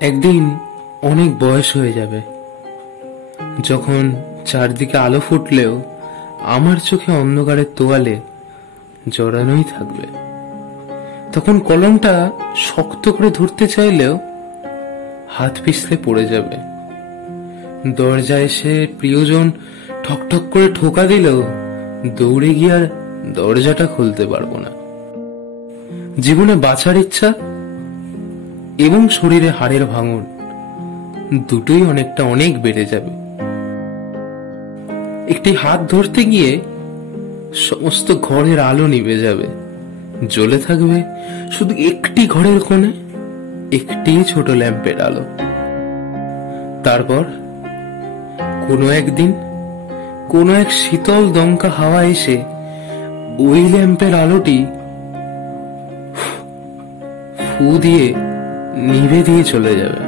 একদিন অনেক বয়স হয়ে যাবে, যখন চারদিকে আলো ফুটলেও আমার চোখে অন্ধকারের তোয়ালে জড়ানোই থাকবে। তখন কলমটা শক্ত করে ধরতে চাইলেও হাত পিছলে পড়ে যাবে। দরজায় এসে প্রিয়জন ঠকঠক করে ঠোকা দিলেও দৌড়ে গিয়ে আর দরজাটা খুলতে পারবো না। জীবনে বাঁচার ইচ্ছা এবং শরীরে হাড়ের ভাঙন দুটোই অনেক বেড়ে যাবে। একটি হাত ধরতে গিয়ে সমস্ত ঘরের আলো নিভে যাবে, জ্বলে থাকবে শুধু একটি ঘরের কোণে একটি ছোট ল্যাম্পের আলো। তারপর কোনো একদিন কোনো এক শীতল দমকা হাওয়া এসে ওই ল্যাম্পের আলোটি ফু দিয়ে নিভে দিয়ে চলে যাবে।